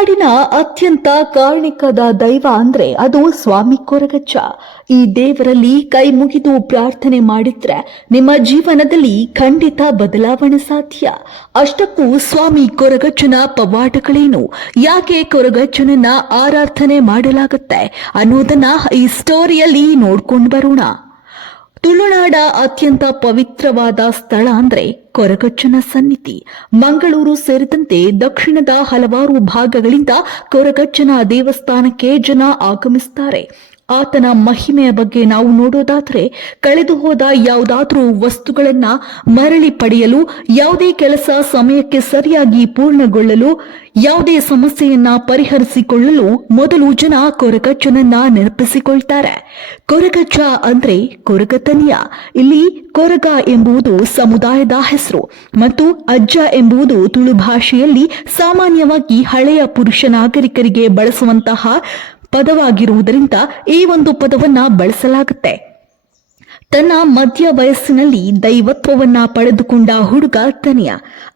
ತುಳುನಾಡಿನ ಅತ್ಯಂತ ಕಾರಣಿಕದ ದೈವ ಅಂದ್ರೆ ಅದು ಸ್ವಾಮಿ ಕೊರಗಜ್ಜ. ಈ ದೇವರಲ್ಲಿ ಕೈ ಮುಗಿದು ಪ್ರಾರ್ಥನೆ ಮಾಡಿದ್ರೆ ನಿಮ್ಮ ಜೀವನದಲ್ಲಿ ಖಂಡಿತ ಬದಲಾವಣೆ ಸಾಧ್ಯ. ಅಷ್ಟಕ್ಕೂ ಸ್ವಾಮಿ ಕೊರಗಜ್ಜನ ಪವಾಡಗಳೇನು, ಯಾಕೆ ಕೊರಗಜ್ಜನನ್ನ ಆರಾಧನೆ ಮಾಡಲಾಗುತ್ತೆ ಅನ್ನೋದನ್ನ ಈ ಸ್ಟೋರಿಯಲ್ಲಿ ನೋಡ್ಕೊಂಡು ಬರೋಣ. ತುಳುನಾಡ ಅತ್ಯಂತ ಪವಿತ್ರವಾದ ಸ್ಥಳ ಅಂದ್ರೆ ಕೊರಗಜ್ಜನ ಸನ್ನಿಧಿ. ಮಂಗಳೂರು ಸೇರಿದಂತೆ ದಕ್ಷಿಣದ ಹಲವಾರು ಭಾಗಗಳಿಂದ ಕೊರಗಜ್ಜನ ದೇವಸ್ಥಾನಕ್ಕೆ ಜನ ಆಗಮಿಸುತ್ತಾರೆ. ಆತನ ಮಹಿಮೆಯ ಬಗ್ಗೆ ನಾವು ನೋಡೋದಾದ್ರೆ, ಕಳೆದು ಹೋದ ಯಾವುದಾದ್ರೂ ವಸ್ತುಗಳನ್ನ ಮರಳಿ ಪಡೆಯಲು, ಯಾವುದೇ ಕೆಲಸ ಸಮಯಕ್ಕೆ ಸರಿಯಾಗಿ ಪೂರ್ಣಗೊಳ್ಳಲು, ಯಾವುದೇ ಸಮಸ್ಯೆಯನ್ನ ಪರಿಹರಿಸಿಕೊಳ್ಳಲು ಮೊದಲು ಜನ ಕೊರಗಜ್ಜನನ್ನ ನೆನಪಿಸಿಕೊಳ್ತಾರೆ. ಕೊರಗಜ್ಜ ಅಂದ್ರೆ ಕೊರಗತನಿಯ. ಇಲ್ಲಿ ಕೊರಗ ಎಂಬುದು ಸಮುದಾಯದ ಹೆಸರು ಮತ್ತು ಅಜ್ಜ ಎಂಬುದು ತುಳು ಭಾಷೆಯಲ್ಲಿ ಸಾಮಾನ್ಯವಾಗಿ ಹಳೆಯ ಪುರುಷ ನಾಗರಿಕರಿಗೆ ಬಳಸುವಂತಹ ಪದವಾಗಿರುವುದರಿಂದ ಈ ಒಂದು ಪದವನ್ನ ಬಳಸಲಾಗುತ್ತೆ. ತನ್ನ ಮಧ್ಯ ವಯಸ್ಸಿನಲ್ಲಿ ದೈವತ್ವವನ್ನ ಪಡೆದುಕೊಂಡ ಹುಡುಗ ತನಿಯ.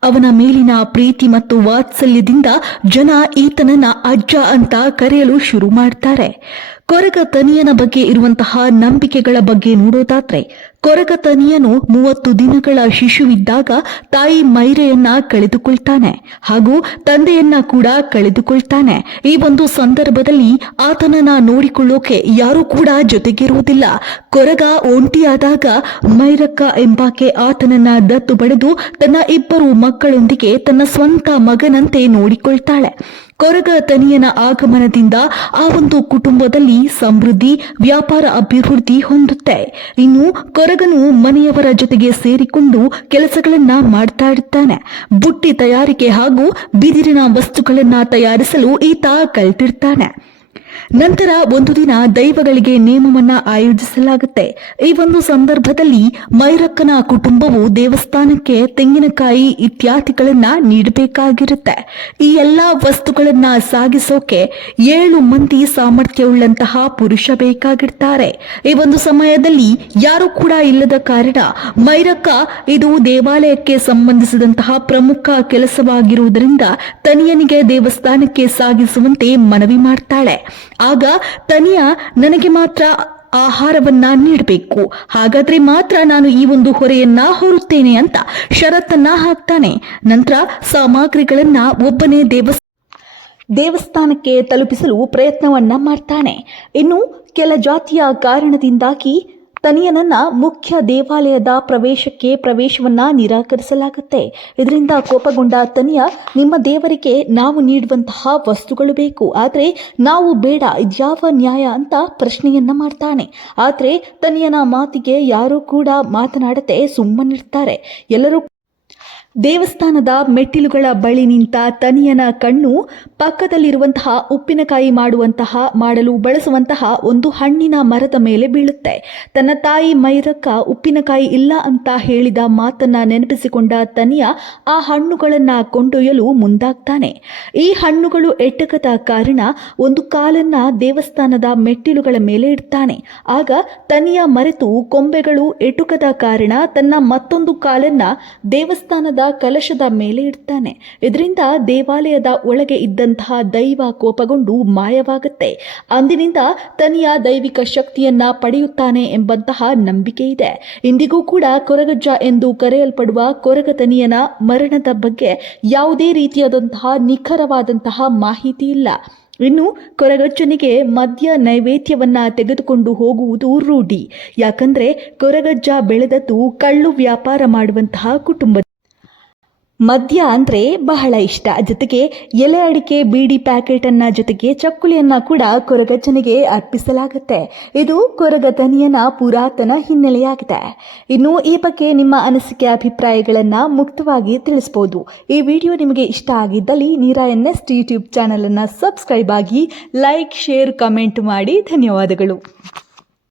ಅವನ ಮೇಲಿನ ಪ್ರೀತಿ ಮತ್ತು ವಾತ್ಸಲ್ಯದಿಂದ ಜನ ಈತನನ್ನ ಅಜ್ಜ ಅಂತ ಕರೆಯಲು ಶುರು ಮಾಡ್ತಾರೆ. ಕೊರಗ ತನಿಯನ ಬಗ್ಗೆ ಇರುವಂತಹ ನಂಬಿಕೆಗಳ ಬಗ್ಗೆ ನೋಡೋದಾದ್ರೆ, ಕೊರಗ ತನಿಯನು 30 ದಿನಗಳ ಶಿಶುವಿದ್ದಾಗ ತಾಯಿ ಮೈರೆಯನ್ನ ಕಳೆದುಕೊಳ್ತಾನೆ ಹಾಗೂ ತಂದೆಯನ್ನ ಕೂಡ ಕಳೆದುಕೊಳ್ತಾನೆ. ಈ ಒಂದು ಸಂದರ್ಭದಲ್ಲಿ ಆತನನ್ನ ನೋಡಿಕೊಳ್ಳೋಕೆ ಯಾರೂ ಕೂಡ ಜೊತೆಗಿರುವುದಿಲ್ಲ. ಕೊರಗ ಒಂಟಿಯಾದಾಗ ಮೈರಕ್ಕ ಎಂಬಾಕೆ ಆತನನ್ನ ದತ್ತು ಪಡೆದು ತನ್ನ 2 ಮಕ್ಕಳೊಂದಿಗೆ ತನ್ನ ಸ್ವಂತ ಮಗನಂತೆ ನೋಡಿಕೊಳ್ತಾಳೆ. ಕೊರಗ ತನಿಯನ ಆಗಮನದಿಂದ ಆ ಒಂದು ಕುಟುಂಬದಲ್ಲಿ ಸಮೃದ್ಧಿ, ವ್ಯಾಪಾರ ಅಭಿವೃದ್ಧಿ ಹೊಂದುತ್ತೆ. ಇನ್ನು ಕೊರಗನು ಮನೆಯವರ ಜೊತೆಗೆ ಸೇರಿಕೊಂಡು ಕೆಲಸಗಳನ್ನ ಮಾಡ್ತಾ ಇರ್ತಾನೆ. ಬುಟ್ಟಿ ತಯಾರಿಕೆ ಹಾಗೂ ಬಿದಿರಿನ ವಸ್ತುಗಳನ್ನ ತಯಾರಿಸಲು ಈತ ಕಲ್ತಿರ್ತಾನೆ. ನಂತರ ಒಂದು ದಿನ ದೈವಗಳಿಗೆ ನೇಮವನ್ನ ಆಯೋಜಿಸಲಾಗುತ್ತೆ. ಈ ಒಂದು ಸಂದರ್ಭದಲ್ಲಿ ಮೈರಕ್ಕನ ಕುಟುಂಬವು ದೇವಸ್ಥಾನಕ್ಕೆ ತೆಂಗಿನಕಾಯಿ ಇತ್ಯಾದಿಗಳನ್ನ ನೀಡಬೇಕಾಗಿರುತ್ತೆ. ಈ ಎಲ್ಲಾ ವಸ್ತುಗಳನ್ನ ಸಾಗಿಸೋಕೆ 7 ಮಂದಿ ಸಾಮರ್ಥ್ಯವುಳ್ಳಂತಹ ಪುರುಷ ಬೇಕಾಗಿರ್ತಾರೆ. ಈ ಒಂದು ಸಮಯದಲ್ಲಿ ಯಾರು ಕೂಡ ಇಲ್ಲದ ಕಾರಣ ಮೈರಕ್ಕ ಇದು ದೇವಾಲಯಕ್ಕೆ ಸಂಬಂಧಿಸಿದಂತಹ ಪ್ರಮುಖ ಕೆಲಸವಾಗಿರುವುದರಿಂದ ತನಿಯನಿಗೆ ದೇವಸ್ಥಾನಕ್ಕೆ ಸಾಗಿಸುವಂತೆ ಮನವಿ ಮಾಡ್ತಾಳೆ. ಆಗ ತನಿಯ, ನನಗೆ ಮಾತ್ರ ಆಹಾರವನ್ನ ನೀಡಬೇಕು, ಹಾಗಾದ್ರೆ ಮಾತ್ರ ನಾನು ಈ ಒಂದು ಹೊರೆಯನ್ನ ಹೊರುತ್ತೇನೆ ಅಂತ ಷರತ್ತನ್ನ ಹಾಕ್ತಾನೆ. ನಂತರ ಸಾಮಗ್ರಿಗಳನ್ನ ಒಬ್ಬನೇ ದೇವಸ್ಥಾನಕ್ಕೆ ತಲುಪಿಸಲು ಪ್ರಯತ್ನವನ್ನ ಮಾಡ್ತಾನೆ. ಇನ್ನು ಕೆಲ ಜಾತಿಯ ಕಾರಣದಿಂದಾಗಿ ತನಿಯನನ್ನ ಮುಖ್ಯ ದೇವಾಲಯದ ಪ್ರವೇಶವನ್ನ ನಿರಾಕರಿಸಲಾಗುತ್ತೆ. ಇದರಿಂದ ಕೋಪಗೊಂಡ ತನಿಯ, ನಿಮ್ಮ ದೇವರಿಗೆ ನಾವು ನೀಡುವಂತಹ ವಸ್ತುಗಳು ಬೇಕು, ಆದರೆ ನಾವು ಬೇಡ, ಇದ್ಯಾವ ನ್ಯಾಯ ಅಂತ ಪ್ರಶ್ನೆಯನ್ನ ಮಾಡ್ತಾನೆ. ಆದರೆ ತನಿಯನ ಮಾತಿಗೆ ಯಾರೂ ಕೂಡ ಮಾತನಾಡದೆ ಸುಮ್ಮನಿರ್ತಾರೆ. ಎಲ್ಲರೂ ದೇವಸ್ಥಾನದ ಮೆಟ್ಟಿಲುಗಳ ಬಳಿ ನಿಂತ ತನಿಯನ ಕಣ್ಣು ಪಕ್ಕದಲ್ಲಿರುವಂತಹ ಉಪ್ಪಿನಕಾಯಿ ಮಾಡಲು ಬಳಸುವಂತಹ ಒಂದು ಹಣ್ಣಿನ ಮರದ ಮೇಲೆ ಬೀಳುತ್ತೆ. ತನ್ನ ತಾಯಿ ಮೈರಕ್ಕ ಉಪ್ಪಿನಕಾಯಿ ಇಲ್ಲ ಅಂತ ಹೇಳಿದ ಮಾತನ್ನ ನೆನಪಿಸಿಕೊಂಡ ತನಿಯ ಆ ಹಣ್ಣುಗಳನ್ನ ಕೊಂಡೊಯ್ಯಲು ಮುಂದಾಗ್ತಾನೆ. ಈ ಹಣ್ಣುಗಳು ಎಟಕದ ಕಾರಣ ಒಂದು ಕಾಲನ್ನ ದೇವಸ್ಥಾನದ ಮೆಟ್ಟಿಲುಗಳ ಮೇಲೆ ಇಡ್ತಾನೆ. ಆಗ ತನಿಯ ಮರೆತು ಕೊಂಬೆಗಳು ಎಟುಕದ ಕಾರಣ ತನ್ನ ಮತ್ತೊಂದು ಕಾಲನ್ನ ದೇವಸ್ಥಾನದ ಕಲಶದ ಮೇಲೆ ಇಡ್ತಾನೆ. ಇದರಿಂದ ದೇವಾಲಯದ ಒಳಗೆ ಇದ್ದಂತಹ ದೈವ ಕೋಪಗೊಂಡು ಮಾಯವಾಗುತ್ತೆ. ಅಂದಿನಿಂದ ತನಿಯ ದೈವಿಕ ಶಕ್ತಿಯನ್ನ ಪಡೆಯುತ್ತಾನೆ ಎಂಬಂತಹ ನಂಬಿಕೆ ಇದೆ. ಇಂದಿಗೂ ಕೂಡ ಕೊರಗಜ್ಜ ಎಂದು ಕರೆಯಲ್ಪಡುವ ಕೊರಗ ತನಿಯನ ಮರಣದ ಬಗ್ಗೆ ಯಾವುದೇ ರೀತಿಯಾದಂತಹ ನಿಖರವಾದಂತಹ ಮಾಹಿತಿ ಇಲ್ಲ. ಇನ್ನು ಕೊರಗಜ್ಜನಿಗೆ ಮದ್ಯ ನೈವೇದ್ಯವನ್ನ ತೆಗೆದುಕೊಂಡು ಹೋಗುವುದು ರೂಢಿ. ಯಾಕಂದ್ರೆ ಕೊರಗಜ್ಜ ಬೆಳೆದದ್ದು ಕಳ್ಳು ವ್ಯಾಪಾರ ಮಾಡುವಂತಹ ಕುಟುಂಬ. ಮದ್ಯ ಅಂದ್ರೆ ಬಹಳ ಇಷ್ಟ. ಜೊತೆಗೆ ಎಲೆ ಅಡಿಕೆ, ಬೀಡಿ ಪ್ಯಾಕೆಟ್ ಅನ್ನ ಜೊತೆಗೆ ಚಕ್ಕುಲಿಯನ್ನ ಕೂಡ ಕೊರಗಜ್ಜನಿಗೆ ಅರ್ಪಿಸಲಾಗುತ್ತೆ. ಇದು ಕೊರಗ ತನಿಯನ ಪುರಾತನ ಹಿನ್ನೆಲೆಯಾಗಿದೆ. ಇನ್ನು ಈ ಬಗ್ಗೆ ನಿಮ್ಮ ಅನಿಸಿಕೆ, ಅಭಿಪ್ರಾಯಗಳನ್ನ ಮುಕ್ತವಾಗಿ ತಿಳಿಸಬಹುದು. ಈ ವಿಡಿಯೋ ನಿಮಗೆ ಇಷ್ಟ ಆಗಿದ್ದಲ್ಲಿ ನೀರಾ NS ಯೂಟ್ಯೂಬ್ ಚಾನಲ್ ಅನ್ನ ಸಬ್ಸ್ಕ್ರೈಬ್ ಆಗಿ, ಲೈಕ್, ಶೇರ್, ಕಮೆಂಟ್ ಮಾಡಿ. ಧನ್ಯವಾದಗಳು.